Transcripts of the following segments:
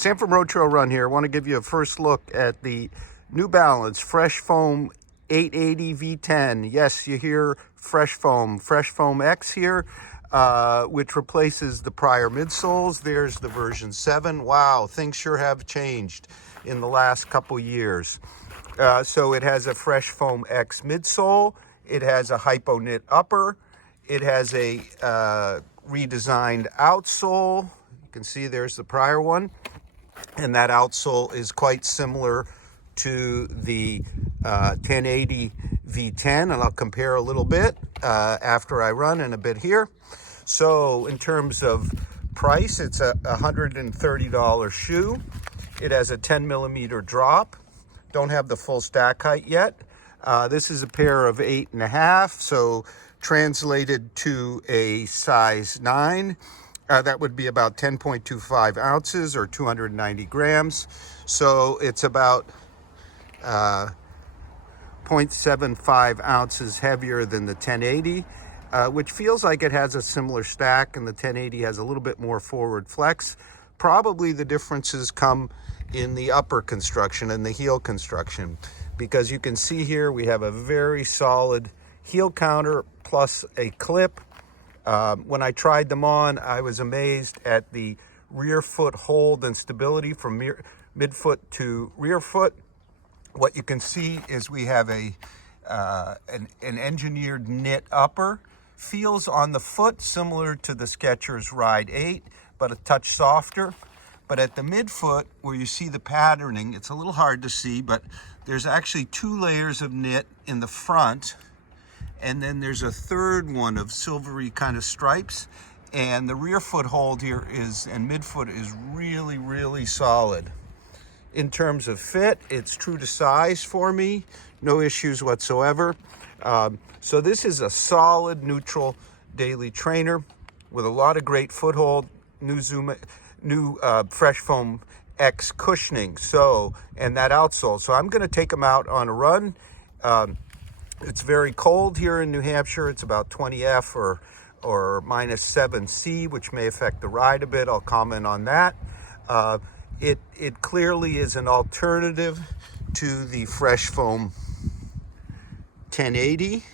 Sam from Road Trail Run here. I want to give you a first look at the New Balance Fresh Foam 880 V10. Yes, you hear Fresh Foam X here, which replaces the prior midsoles. There's the version 7. Wow, things sure have changed in the last couple years. So it has a Fresh Foam X midsole. It has a hypo knit upper. It has a redesigned outsole. You can see there's the prior one. And that outsole is quite similar to the 1080 V10, and I'll compare a little bit after I run in a bit here. So in terms of price, it's a $130 shoe. It has a 10 millimeter drop. Don't have the full stack height yet. This is a pair of 8.5, so translated to a size 9. That would be about 10.25 ounces or 290 grams. So it's about 0.75 ounces heavier than the 1080, which feels like it has a similar stack, and the 1080 has a little bit more forward flex. Probably the differences come in the upper construction and the heel construction, because you can see here we have a very solid heel counter plus a clip. When I tried them on, I was amazed at the rear foot hold and stability from midfoot to rear foot. What you can see is we have an engineered knit upper. Feels on the foot similar to the Skechers Ride 8, but a touch softer. But at the midfoot, where you see the patterning, it's a little hard to see, but there's actually 2 layers of knit in the front. And then there's a third one of silvery kind of stripes. And the rear foot hold here and midfoot is really, really solid. In terms of fit, it's true to size for me. No issues whatsoever. So this is a solid neutral daily trainer with a lot of great foothold, new Fresh Foam X cushioning, and that outsole. So I'm going to take them out on a run. It's very cold here in New Hampshire. It's about 20 F or minus 7 C, which may affect the ride a bit. I'll comment on that. It clearly is an alternative to the Fresh Foam 1080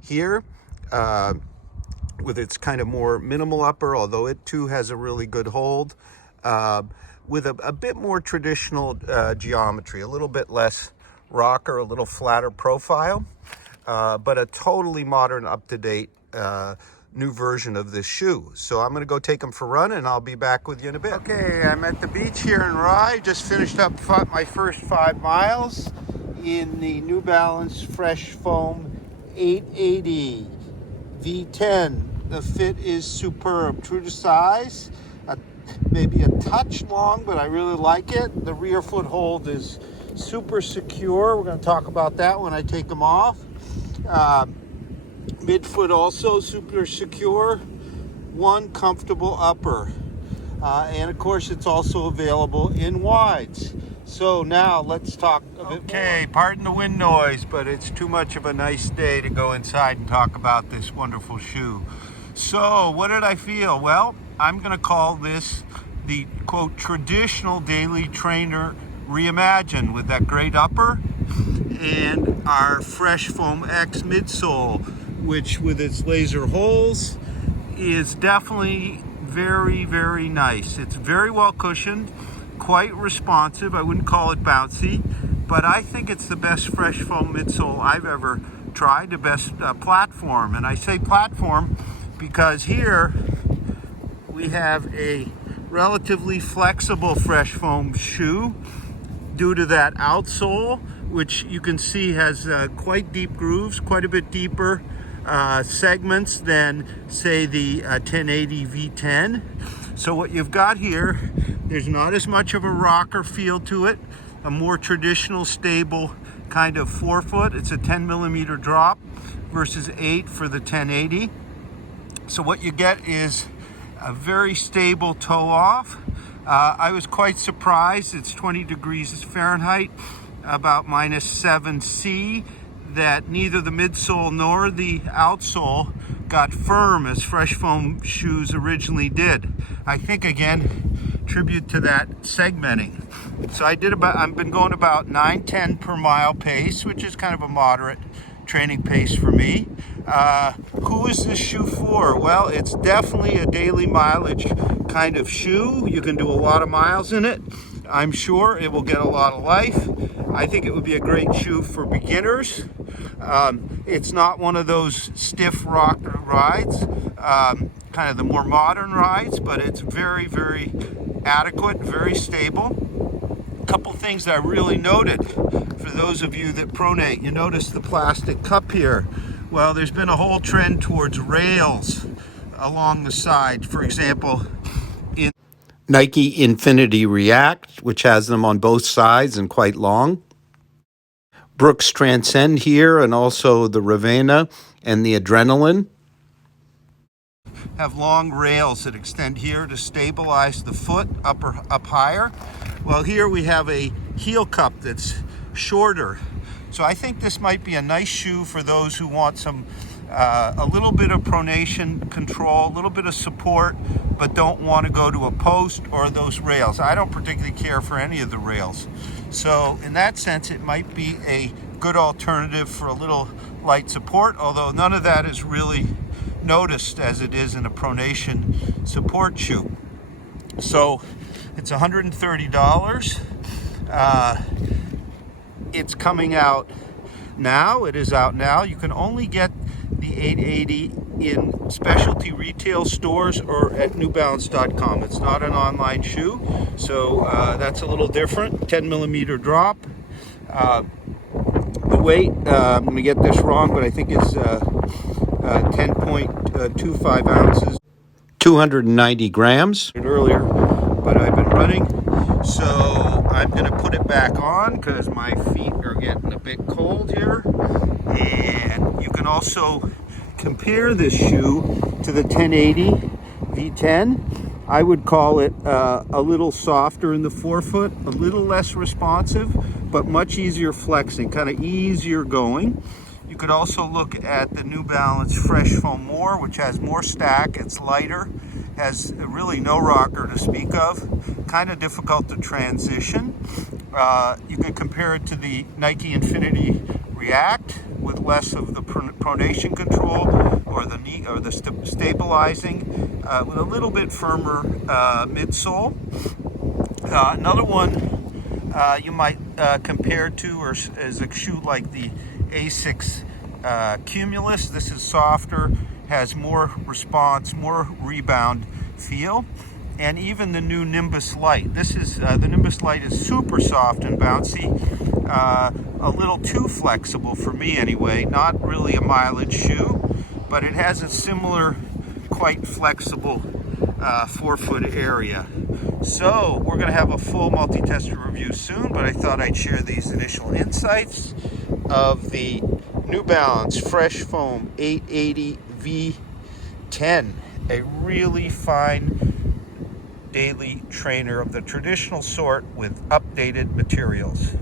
here, with its kind of more minimal upper, although it too has a really good hold, with a bit more traditional geometry, a little bit less rocker, a little flatter profile, but a totally modern, up-to-date new version of this shoe. So I'm going to go take them for a run, and I'll be back with you in a bit. Okay, I'm at the beach here in Rye. Just finished up my first 5 miles in the New Balance Fresh Foam 880 V10. The fit is superb, true to size. Maybe a touch long, but I really like it. The rear foot hold is super secure. We're going to talk about that when I take them off. Midfoot also super secure. One comfortable upper. And of course, it's also available in wides. So now let's talk a bit more. Okay, pardon the wind noise, but it's too much of a nice day to go inside and talk about this wonderful shoe. So what did I feel? Well, I'm going to call this the, quote, traditional daily trainer reimagined, with that great upper and our Fresh Foam X midsole, which with its laser holes is definitely very, very nice. It's very well cushioned, quite responsive. I wouldn't call it bouncy, but I think it's the best Fresh Foam midsole I've ever tried, the best platform. And I say platform because here we have a relatively flexible Fresh Foam shoe due to that outsole, which you can see has quite deep grooves, quite a bit deeper segments than, say, the 1080 V10. So what you've got here, there's not as much of a rocker feel to it, a more traditional, stable kind of forefoot. It's a 10 millimeter drop versus 8 for the 1080. So what you get is a very stable toe off. I was quite surprised. It's 20 degrees Fahrenheit, about minus 7 C, that neither the midsole nor the outsole got firm as Fresh Foam shoes originally did. I think, again, tribute to that segmenting. So I've been going about 9-10 per mile pace, which is kind of a moderate training pace for me. Who is this shoe for? Well, it's definitely a daily mileage kind of shoe. You can do a lot of miles in it. I'm sure it will get a lot of life. I think it would be a great shoe for beginners. It's not one of those stiff rock rides, kind of the more modern rides, but it's very, very adequate, very stable. A couple things that I really noted for those of you that pronate. You notice the plastic cup here. Well, there's been a whole trend towards rails along the side. For example, in Nike Infinity React, which has them on both sides and quite long. Brooks Transcend here, and also the Ravenna and the Adrenaline have long rails that extend here to stabilize the foot up higher. Well, here we have a heel cup that's shorter. So I think this might be a nice shoe for those who want a little bit of pronation control, a little bit of support, but don't want to go to a post or those rails. I don't particularly care for any of the rails. So in that sense, it might be a good alternative for a little light support, although none of that is really noticed as it is in a pronation support shoe. So it's $130. It's coming out now. It is out now. You can only get the 880 in specialty retail stores or at newbalance.com. It's not an online shoe, so that's a little different. 10 millimeter drop. The weight, I'm going to get this wrong, but I think it's 10.25 ounces. 290 grams. Earlier, but I've been running, so I'm going to put it back on because my feet are getting a bit cold here. And you can also compare this shoe to the 1080 V10. I would call it a little softer in the forefoot, a little less responsive, but much easier flexing, kind of easier going. You could also look at the New Balance Fresh Foam More, which has more stack, it's lighter, has really no rocker to speak of, kind of difficult to transition. You could compare it to the Nike Infinity React with less of the pronation control or the knee or the stabilizing, with a little bit firmer midsole. Another one you might compare to is a shoe like the A6 Cumulus. This is softer, has more response, more rebound feel, and even the new Nimbus Light. This is the Nimbus Light is super soft and bouncy, a little too flexible for me anyway. Not really a mileage shoe, but it has a similar, quite flexible forefoot area. So we're going to have a full multi-tester review soon, but I thought I'd share these initial insights of the New Balance Fresh Foam 880 V10, a really fine daily trainer of the traditional sort with updated materials.